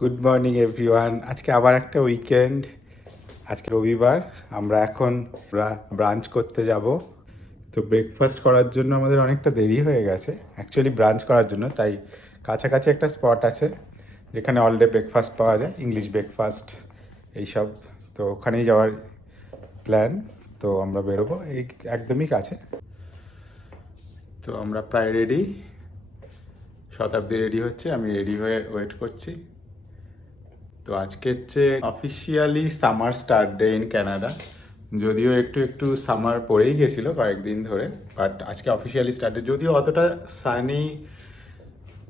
Good morning everyone. আজকে আবার একটা উইকেন্ড। আজকে রবিবার। আমরা এখন ব্রাঞ্চ করতে যাব। তো ব্রেকফাস্ট করার জন্য আমাদের অনেকটা দেরি হয়ে গেছে অ্যাকচুয়ালি ব্রাঞ্চ করার জন্য। তাই কাছাকাছি একটা স্পট আছে যেখানে অল ডে ব্রেকফাস্ট পাওয়া যায়, ইংলিশ ব্রেকফাস্ট এইসব। তো ওখানেই যাওয়ার প্ল্যান। তো আমরা বেরোবো এই একদমই কাছে। তো আমরা প্রায় রেডি। শতাব্দী রেডি হচ্ছে, আমি রেডি হয়ে ওয়েট করছি। তো আজকে হচ্ছে officially summer start day in Canada. যদিও একটু একটু সামার পড়েই গেছিলো কয়েকদিন ধরে, বাট আজকে অফিসিয়ালি স্টার্ট ডে। যদিও অতটা সানি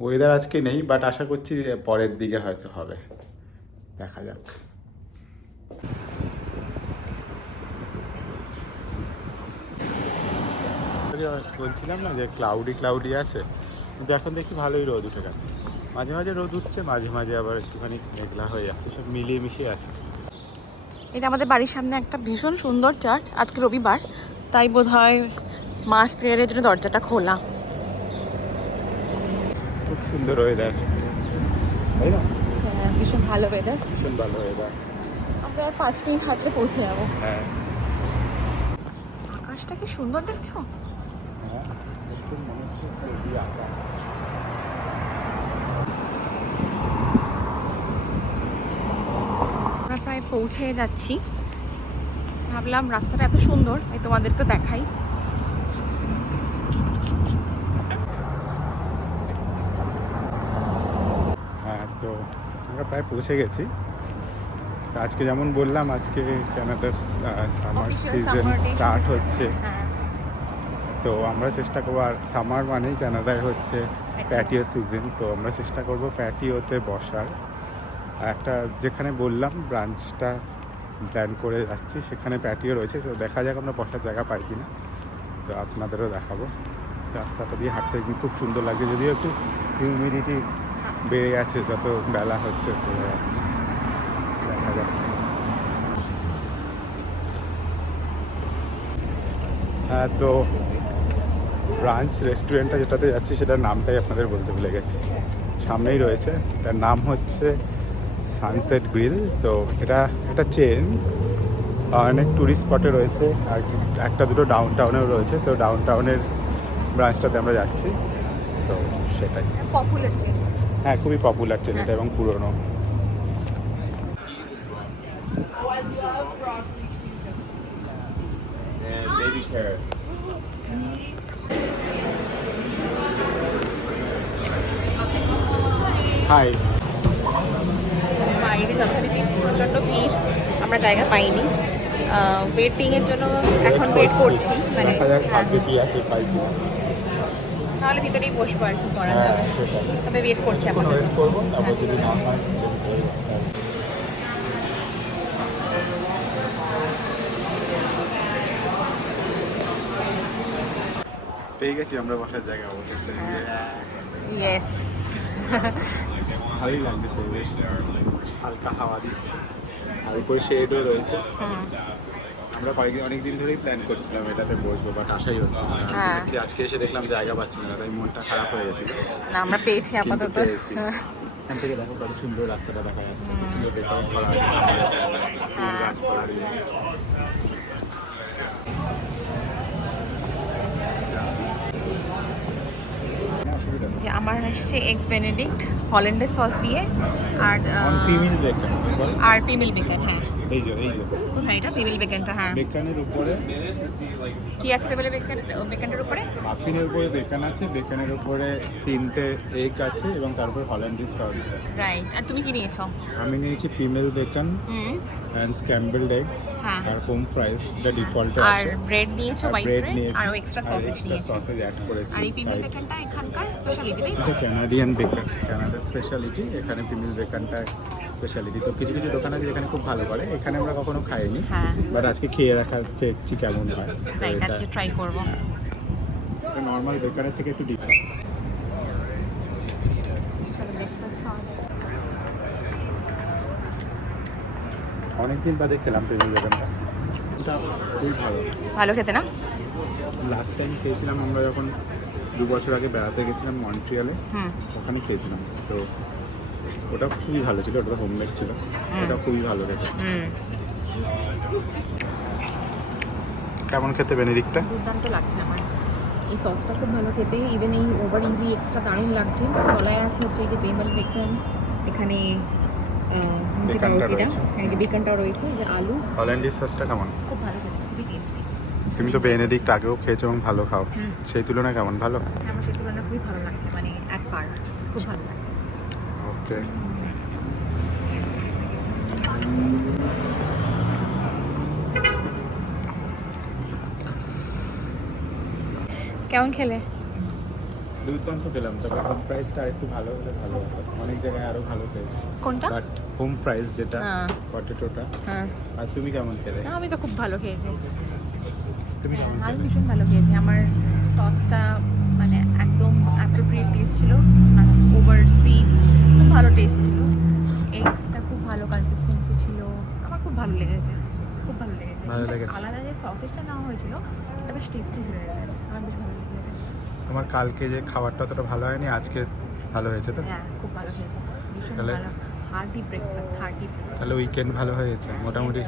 ওয়েদার আজকে নেই, বাট আশা করছি যে পরের দিকে হয়তো হবে, দেখা যাক। বলছিলাম না যে ক্লাউডি আছে, কিন্তু এখন দেখি ভালোই রোদ উঠে গেছে। মাঝে মাঝে রোদ উঠছে, মাঝে মাঝে আবার একটুখানি মেঘলা হয়ে যাচ্ছে, সব মিলিয়ে মিশিয়ে আছে। এটা আমাদের বাড়ির সামনে একটা ভীষণ সুন্দর চার্চ। আজকে রবিবার, তাই বোধহয় মাস প্রেয়ারের জন্য দরজাটা খোলা। খুব সুন্দর ওয়েদার, তাই না? হ্যাঁ, ভীষণ ভালো ওয়েদার। ভীষণ ভালো ওয়েদার। আমরা আর 5 মিনিট হাঁটলে পৌঁছে যাবো। হ্যাঁ আকাশটা কি সুন্দর দেখছো? হ্যাঁ, একদম মনে হচ্ছে খুবই আকাশ। আমরা প্রায় পৌঁছে যাচ্ছি। ভাবলাম রাস্তাটা এত সুন্দর, তাই তোমাদেরকে দেখাই। হ্যাঁ, তো আমরা প্রায় পৌঁছে গেছি। আজকে যেমন বললাম, আজকে কানাডার সামার সিজন স্টার্ট হচ্ছে। তো আমরা চেষ্টা করবো, আর সামার মানেই কানাডায় হচ্ছে প্যাটিও সিজন। তো আমরা চেষ্টা করব প্যাটিওতে বসার। একটা যেখানে বললাম ব্রাঞ্চটা প্ল্যান করে যাচ্ছি, সেখানে প্যাটিও রয়েছে। তো দেখা যাক আমরা বসার জায়গা পাই কিনা। তো আপনাদেরও দেখাবো। রাস্তাটা দিয়ে হাঁটতে খুব সুন্দর লাগে, যদিও একটু হিউমিডিটি বেড়ে গেছে যত বেলা হচ্ছে, বোঝা যাচ্ছে। দেখা যাক। হ্যাঁ, তো ব্রাঞ্চ রেস্টুরেন্টটা যেটাতে যাচ্ছি সেটার নামটাই আপনাদের বলতে ভুলে গেছি। সামনেই রয়েছে, তার নাম হচ্ছে সানসেট গ্রিল। তো এটা চেন, অনেক ট্যুরিস্ট স্পটে রয়েছে, আর একটা দুটো ডাউন টাউনেও রয়েছে। তো ডাউন টাউনের ব্রাঞ্চটাতে আমরা যাচ্ছি। তো সেটাই পপুলার চেন। হ্যাঁ, খুবই পপুলার চেন এটা, এবং পুরনো। হাই। বাইরে যথারীতি প্রচণ্ড ভিড়, আমরা জায়গা পাইনি। ওয়েটিংয়ের জন্য এখন ওয়েট করছি। মানে দেখা যাক ভাগ্যে কি আছে, পাই কি। নাহলে ভিতরেই বসবো, আর কি করা হ্যাঁ, যাবে। সেটাই। তবে ওয়েট করছি আপাতত। ওয়েট করবো, তারপর যদি না হয় ভিতরে বসতে হবে। পেয়ে গেছি আমরা বসার জায়গা অবশ্যই। ইয়েস। ভালোই লাগছে পরিবেশ, হালকা হাওয়া দিচ্ছে, আর উপরে শেডও রয়েছে। আমরা অনেক দিন ধরেই প্ল্যান করছিলাম এটাতে বসবো, বাট আশাই হচ্ছে না। হ্যাঁ। আজকে এসে দেখলাম জায়গা পাচ্ছি না, তাই মনটা খারাপ হয়ে গেছিল। না, আমরা পেয়েছি কিন্তু আপাতত। পেয়েছি। এখান থেকে দেখো কত সুন্দর রাস্তাটা দেখা যাচ্ছে, সুন্দর ডেকোরেট করা আছে, ফুল গাছপালা দিয়ে। যে আমার আসছে এগস বেনেডিক্ট হল্যান্ডের সস দিয়ে, আর পিমিল বেকন। হ্যাঁ, এই যে কোথায় এটা? পিমিল বেকনটা। হ্যাঁ, বেকনের উপরে কি আছে পিমিল বেকনের উপরে? মাফিনের উপরে বেকন আছে, বেকনের উপরে 3টে এগ আছে, এবং তারপর হল্যান্ডিস সস। রাইট। আর তুমি কি নিয়েছো? আমি নিয়েছি পিমেল বেকন অ্যান্ড স্ক্র্যাম্বলড এগ, হ্যাঁ। আর হোম ফ্রাইস, এটা ডিফল্টে আর আছে। ব্রেড নিয়েছো, হোয়াইট ব্রেড ব্রেড, নিয়েছি, আর এক্সট্রা সসেজ নিয়েছি। সসেজ অ্যাড করেছি। আর এই পিমিল বেকনটা এখানকার স্পেশালিটি, তাই তো? এটা ক্যানাডিয়ান বেকন, কানাডার স্পেশালিটি। এখানে পিমেল বেকনটা স্পেশালিটি। তো কিছু কিছু দোকান আছে যেখানে খুব ভালো করে, এখানে আমরা কখনো খাইনি, হ্যাঁ। বাট আজকে দেখছি কেমন হয়। রাইট, আজকে ট্রাই করবো। নর্মাল বেকারের থেকে একটু ডিফারেন্ট। অনেকদিন বাদে খেলাম পিমেল বেকনটা, এটা খুবই ভালো। ভালো খেতে না? লাস্ট টাইম খেয়েছিলাম আমরা যখন 2 বছর আগে বেড়াতে গেছিলাম মন্ট্রিয়ালে, ওখানে খেয়েছিলাম। তো ওটা খুবই ভালো ছিল, ওটা হোমমেড ছিল, ওটা খুবই ভালো খেতে। কেমন খেতে বেনেডিক্টটা? দুর্দান্ত লাগছে আমার। এই সসটা খুব ভালো খেতে, ইভেন এই ওভার ইজি এক্সট্রা দারুণ লাগছে। তলায় আছে হচ্ছে এই যে বেমেল বেকন, এখানে নিচে বেকনটা পাউরুটিটা, রয়েছে। এখানে বেকনটাও রয়েছে, এই যে আলু, হল্যান্ডিস সসটা কেমন? খুব ভালো খেতে, খুবই টেস্টি। তুমি তো বেনেডিক্ট আগেও খেয়েছো এবং ভালো খাও, সেই তুলনায় কেমন? ভালো? আমার সেই তুলনায় খুবই ভালো লাগছে, মানে এক পার খুব ভালো লাগছে। ওকে। কেমন খেলে? দুর্দান্ত পেলাম, তবে হোম প্রাইসটা একটু ভালো হলে ভালো হতো। অনেক জায়গায় আরো ভালো পেয়েছি, কোনটা? বাট হোম প্রাইস যেটা হ্যাঁ। পটেটোটা। হ্যাঁ, আর তুমি কেমন খেলে? না, আমি তো খুব ভালো খেয়েছি। তুমি কেমন আমি খেলে? ভীষণ ভালো খেয়েছি। আমার সসটা মানে একদম অ্যাপ্রোপ্রিয়েট টেস্ট ছিল, ওভার সুইট, খুব ভালো টেস্ট ছিল। এগসটা খুব ভালো কনসিস্টেন্সি ছিল, আমার খুব ভালো লেগেছে, খুব ভালো লেগেছে। ভালো লেগেছে। আলাদা যে সসেসটা নেওয়া হয়েছিল ওটা বেশ টেস্টি হয়ে গেছে, আমার বেশ ভালো লেগেছে। তোমার কালকে যে খাবারটা অতটা ভালো হয়নি, আজকে ভালো হয়েছে তো? হ্যাঁ, খুব ভালো খেয়েছে, ভীষণ তাহলে- ভালো। হার্টি ব্রেকফাস্ট, হার্টি তাহলে উইকেন্ড ভালো হয়েছে মোটামুটি,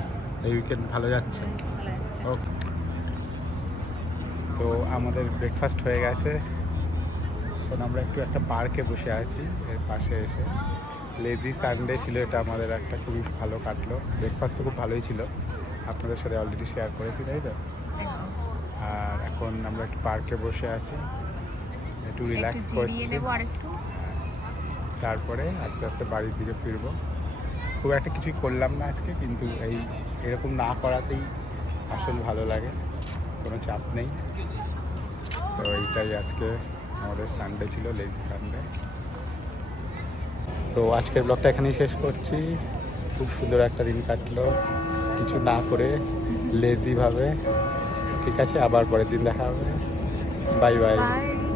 এই উইকেন্ড ভালো যাচ্ছে। ভালো লাগছে। ওকে, তো আমাদের ব্রেকফাস্ট হয়ে গেছে। এখন আমরা একটু একটা পার্কে বসে আছি এর পাশে এসে। লেজি সানডে ছিল এটা আমাদের, একটা খুবই ভালো কাটলো। ব্রেকফাস্ট তো খুব ভালোই ছিল, আপনাদের সাথে অলরেডি শেয়ার করেছি, তাই তো? একদম। আর এখন আমরা একটু পার্কে বসে আছি, একটু রিল্যাক্স একটু জিরিয়ে করছি। নেবো আরেকটু। তারপরে আস্তে আস্তে বাড়ির দিকে ফিরবো। খুব একটা কিছুই করলাম না আজকে, কিন্তু এরকম না করাতেই আসল ভালো লাগে, কোনো চাপ নেই। তো এইটাই আজকে আমাদের সানডে ছিল, লেজি সানডে। তো আজকের ব্লগটা এখানেই শেষ করছি। খুব সুন্দর একটা দিন কাটলো কিছু না করে, লেজিভাবে। ঠিক আছে, আবার পরের দিন দেখা হবে। Bye bye. বাই।